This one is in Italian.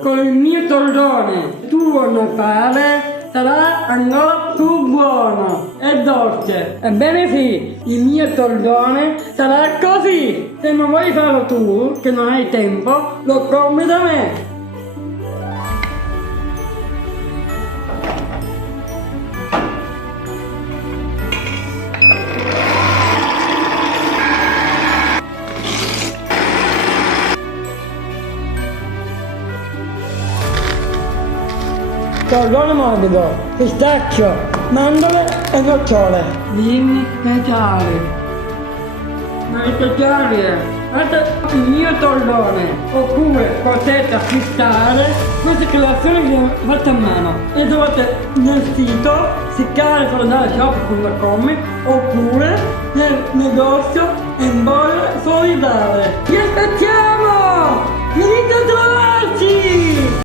Con il mio torrone, tuo Natale sarà ancora più buono e dolce. Ebbene sì, il mio torrone sarà così. Se non vuoi farlo tu, che non hai tempo, lo compri da me. Torrone morbido, pistacchio, mandorle e nocciole. Dimmi speciali. Ma i speciali guardate il mio torrone. Oppure potete acquistare queste creazioni che ho fatto a mano. E trovate nel sito siccarefrodalshop.com oppure nel negozio Emporio Solidale. Vi aspettiamo! Venite a trovarci!